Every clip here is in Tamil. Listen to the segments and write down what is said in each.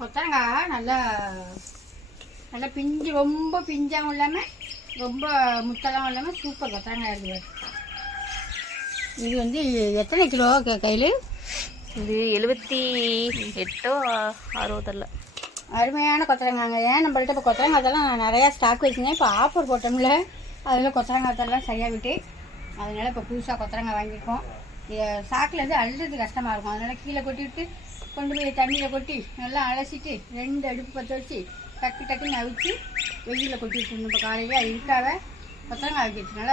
கொத்தரங்காய் நல்லா நல்லா பிஞ்சு, ரொம்ப பிஞ்சாகவும் இல்லாமல் ரொம்ப முத்தலாம் இல்லாமல் சூப்பர் கொத்தரங்காய் இருக்குது. இது வந்து எத்தனை கிலோ கையில்? இது 78 60 அருமையான கொத்தரங்காங்க. ஏன் நம்மள்ட்ட இப்போ கொத்தரங்காய் அதெல்லாம் நிறையா ஸ்டாக் வச்சுங்க. இப்போ ஆஃபர் போட்டோம்ல, அதில் கொத்தரங்காய் அதெல்லாம் சரியாக விட்டு அதனால் இப்போ புதுசாக கொத்தரங்காய் வாங்கியிருக்கோம். சாக்கிலேருந்து அழுறது கஷ்டமாக இருக்கும். அதனால் கீழே கொட்டி விட்டு கொண்டு போய் தண்ணியில் கொட்டி நல்லா அலசிட்டு 2 அடுப்பு பற்ற வச்சு டக்குன்னு அவிச்சு வெயிலில் கொட்டி விட்டுருணும். இப்போ காலையிலே அது இருக்காத கொத்தரங்காய் வைக்கிறதுனால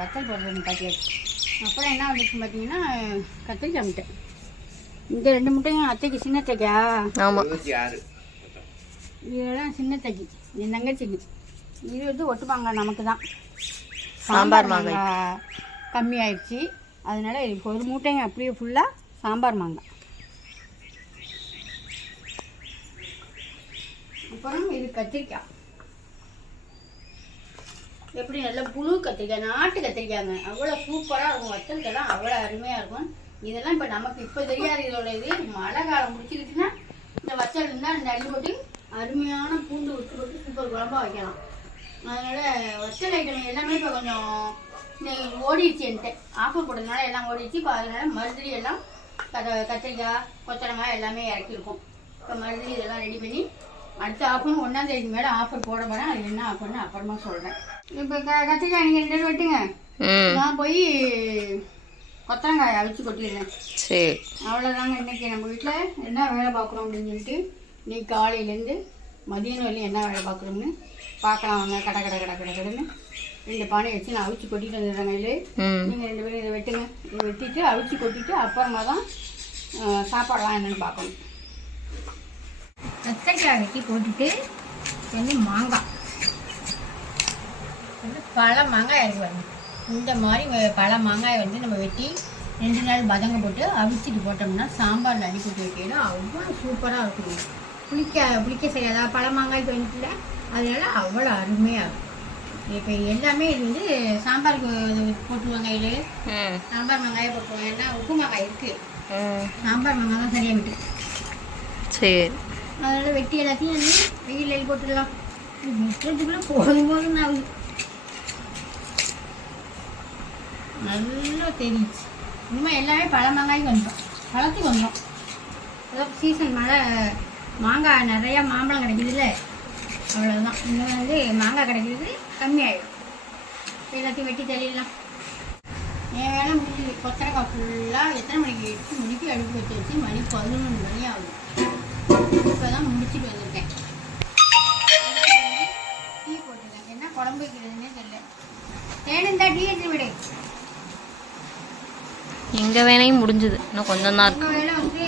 வத்தல் போடுறது காட்டியாச்சு. அப்புறம் என்ன வந்துச்சுன்னு பார்த்தீங்கன்னா கத்திரிக்காய் முட்டை. இந்த 2 முட்டையும் அத்தைக்கு சின்ன தைக்கா? ஆமாம், இதெல்லாம் சின்ன தைக்கு, என் தங்கச்சிக்கு. இது வந்து ஒட்டு மாங்காய் நமக்கு தான். சாம்பார் மாங்காய் கம்மியாயிடுச்சு, அதனால இப்போ ஒரு மூட்டையும் அப்படியே ஃபுல்லாக சாம்பார் மாங்காய். அப்புறம் இது கத்திரிக்காய். எப்படி நல்ல புழு கத்திரிக்காய், நாட்டு கத்திரிக்காய்ங்க. அவ்வளோ சூப்பராக இருக்கும். வத்தலுக்கெல்லாம் அவ்வளோ அருமையாக இருக்கும். இதெல்லாம் இப்போ நமக்கு இப்போ தெரியாது. இதோட இது மழை காலம் முடிச்சுக்கிட்டுன்னா இந்த வத்தல் இருந்தால் இந்த அள்ளி போட்டு அருமையான பூண்டு விட்டு போட்டு சூப்பர் குழம்பா வைக்கலாம். அதனால் வத்தல் ஐட்டம் எல்லாமே இப்போ கொஞ்சம் ஓடிடுச்சு. என்கிட்ட ஆஃபர் போட்டதுனால எல்லாம் ஓடிடுச்சு. இப்போ அதனால் மருதிரி எல்லாம் கத்திரிக்காய் கொத்தரங்காய் எல்லாமே இறக்கியிருக்கோம். இப்போ மருதிரி இதெல்லாம் ரெடி பண்ணி அடுத்த ஆஃபர் 1ஆம் தேதிக்கு மேலே ஆஃபர் போட போகிறேன். அது என்ன ஆஃபர்னு அப்புறமா சொல்கிறேன். இப்போ கத்திரிக்காய் நீங்கள் 2 வெட்டுங்க, நான் போய் கொத்தரங்காய் அவிச்சு கொட்டிடுறேன். சரி, அவ்வளோதாங்க. இன்றைக்கி நம்ம வீட்டில் என்ன வேலை பார்க்குறோம் அப்படின்னு சொல்லிட்டு இன்னைக்கு காலையிலேருந்து மதியம் வரையும் என்ன வேலை பார்க்குறோம்னு பார்க்கலாம் வாங்க. கடைன்னு 2 பானை வச்சு நான் அவிச்சு கொட்டிட்டு வந்துடுறேங்க. இது நீங்கள் 2 பேரும் இதை வெட்டுங்க. இதை வெட்டிட்டு அவிச்சு கொட்டிட்டு அப்புறமா தான் சாப்பாடெலாம் என்னென்னு பார்க்கணும். கத்திரிக்காய் வெட்டி போட்டுட்டு வந்து மாங்காய் வந்து பல மாங்காய் இருக்கு. இந்த மாதிரி பல மாங்காயை வந்து நம்ம வெட்டி 2 நாள் பதங்க போட்டு அவிச்சிட்டு போட்டோம்னா சாம்பாரில் அடி போட்டு வைக்கலாம். அவ்வளோ சூப்பராக இருக்கும். புளிக்க செய்யாதா பல மாங்காய்க்கு வந்துட்டுல, அதனால அவ்வளோ அருமையாக இருக்கும். இப்போ எல்லாமே இது வந்து சாம்பாருக்கு போட்டுருவாங்க. இது சாம்பார் மாங்காயை போட்டுருவாங்க. ஏன்னா உப்பு மாங்காய் இருக்குது, சாம்பார் மாங்காய் தான் சரியாக விட்டு. சரி, அதனால் வெட்டி எல்லாத்தையும் வந்து வெயில் போட்டுடலாம். வெட்டுறதுக்குள்ளே போதும் ஆகுது. நல்லா தெரியுச்சு. இனிமேல் எல்லாமே பழ மாங்காய்க்கு வந்துடும், பழத்துக்கு வந்துடும். அதாவது சீசன் மழை மாங்காய் நிறையா மாம்பழம் கிடைக்குதுல்ல, அவ்வளோதான். இன்னும் வந்து மாங்காய் கிடைக்கிறது கம்மியாயிடும். எல்லாத்தையும் வெட்டி தள்ளிடலாம். என் வேலை முடிஞ்சு கொத்தரக்காய் ஃபுல்லாக எத்தனை மணிக்கு 8 மணிக்கு அடுப்பு வச்சு மணி 11 மணி ஆகுது. இப்போ தான் முடிச்சுட்டு வந்திருக்கேன். டீ போட்டுருக்கேன். என்ன குழம்பு வைக்கிறதுன்னே தெரியல. தேனுந்தா டீ எடுத்து விடு. எங்கள் வேலையும் முடிஞ்சுது, இன்னும் கொஞ்சம் தான் இருக்கு. வேலை வந்து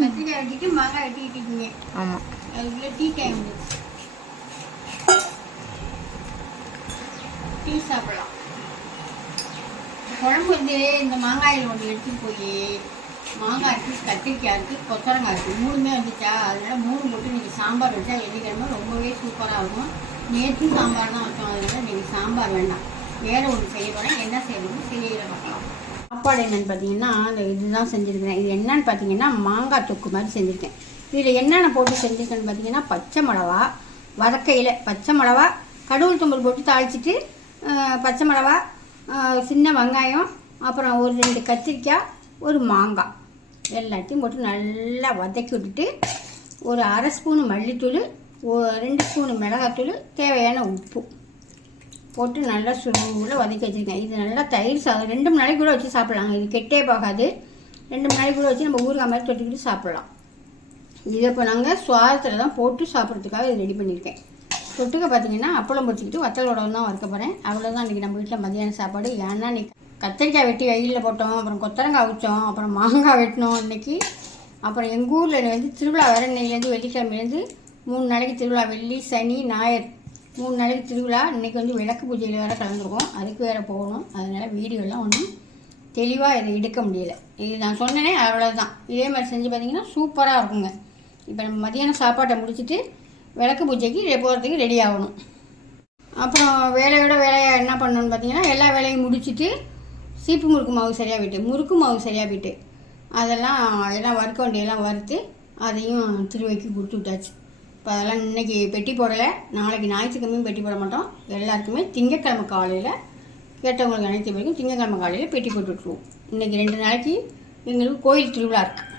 கத்திரிக்காய் வெட்டிட்டு மாங்காய் வெட்டிக்கிட்டீங்க. ஆமாம், அதுக்குள்ளே டீ டைம். டீ சாப்பிடலாம். குழம்பு வந்து இந்த மாங்காயில் ஒன்று எடுத்துட்டு போய் மாங்காய் இருக்குது, கத்திரிக்காய் இருக்குது, கொத்தரங்காய் இருக்குது, 3மே வந்துச்சா. அதனால 3 போட்டு நீங்கள் சாம்பார் வச்சா வெள்ளிக்கிழமை ரொம்பவே சூப்பராக இருக்கும். நேற்றும் சாம்பார் தான் வச்சோம், அதனால நீங்கள் சாம்பார் வேண்டாம், வேறு ஒன்று செய்ய போகிறேன். என்ன செய்யணும்னு செய்கிற பார்க்கலாம். சாப்பாடு என்னென்னு பார்த்தீங்கன்னா அந்த இதுதான் செஞ்சுருக்கிறேன். இது என்னன்னு பார்த்தீங்கன்னா மாங்காய் தொக்கு மாதிரி செஞ்சுருக்கேன். இதில் என்னென்ன போட்டு செஞ்சுருக்கேன்னு பார்த்தீங்கன்னா பச்சை மிளவா, வதக்கையில் பச்சை மிளவா, கடவுள் தும்பல் போட்டு தாளிச்சிட்டு பச்சை மிளவா, சின்ன வெங்காயம், அப்புறம் ஒரு 2 கத்திரிக்காய், ஒரு மாங்காய் எல்லாத்தையும் போட்டு நல்லா வதக்கி விட்டுட்டு ஒரு 1/2 ஸ்பூனு மல்லித்தூள், 2 ஸ்பூனு மிளகாத்தூள், தேவையான உப்பு போட்டு நல்லா சூடாக வதக்கி வச்சுருக்கேன். இது நல்லா தயிர் சாதம் 2 மணி நேரம் கூட வச்சு சாப்பிட்லாங்க. இது கெட்டே போகாது. 2 மணி நேரம் கூட வச்சு நம்ம ஊறுகாய் மாதிரி தொட்டுக்கிட்டு சாப்பிட்லாம். இதை இப்போ நாங்கள் சுவாதத்தில் தான் போட்டு சாப்பிட்றதுக்காக இது ரெடி பண்ணியிருக்கேன். தொட்டுக்க பார்த்தீங்கன்னா அப்பளம் பொரிச்சிக்கிட்டு வத்தலோட தான் வறுக்க போகிறேன். அவ்வளோதான் இன்றைக்கி நம்ம வீட்டில் மதியான சாப்பாடு. ஏன்னா இன்றைக்கி கத்திரிக்காய் வெட்டி வெயிலில் போட்டோம், அப்புறம் கொத்தரங்காய் வச்சோம், அப்புறம் மாங்காய் வெட்டினோம் இன்றைக்கி. அப்புறம் எங்கள் ஊரில் வந்து திருவிழா வேறு. இன்னையிலேருந்து வெள்ளிக்கிழமையிலேருந்து 3 நாளைக்கு திருவிழா. வெள்ளி சனி ஞாயிறு 3 நாளைக்கு திருவிழா. இன்றைக்கி வந்து விளக்கு பூஜையில் வேறு கலந்துருக்கோம், அதுக்கு வேறு போகணும். அதனால் வீடியோலாம் ஒன்றும் தெளிவாக இதை எடுக்க முடியலை. இது நான் சொன்னேனே அவ்வளோதான். இதே மாதிரி செஞ்சு பார்த்தீங்கன்னா சூப்பராக இருக்குங்க. இப்போ நம்ம மதியானம் சாப்பாட்டை முடிச்சுட்டு விளக்கு பூஜைக்கு போகிறதுக்கு ரெடி ஆகணும். அப்புறம் வேலையோட வேலையாக என்ன பண்ணணும்னு பார்த்தீங்கன்னா எல்லா வேலையும் முடிச்சுட்டு சீப்பு முறுக்கு மாவு சரியாக போயிட்டு, முறுக்கு மாவு சரியாக போயிட்டு, அதெல்லாம் எல்லாம் வறுக்க வேண்டியெல்லாம் வறுத்து அதையும் திருவைக்கு கொடுத்து விட்டாச்சு. இப்போ அதெல்லாம் இன்றைக்கி பெட்டி போடலை, நாளைக்கு ஞாயிற்றுக்கிழமையும் பெட்டி போட மாட்டோம். எல்லாருக்குமே திங்கட்கிழமை காலையில் கேட்டவங்களுக்கு அனைத்து பேருக்கும் திங்கட்கிழமை காலையில் பெட்டி போட்டு விட்ருவோம். இன்றைக்கி 2 நாளைக்கு எங்களுக்கு கோயில் திருவிழா இருக்குது.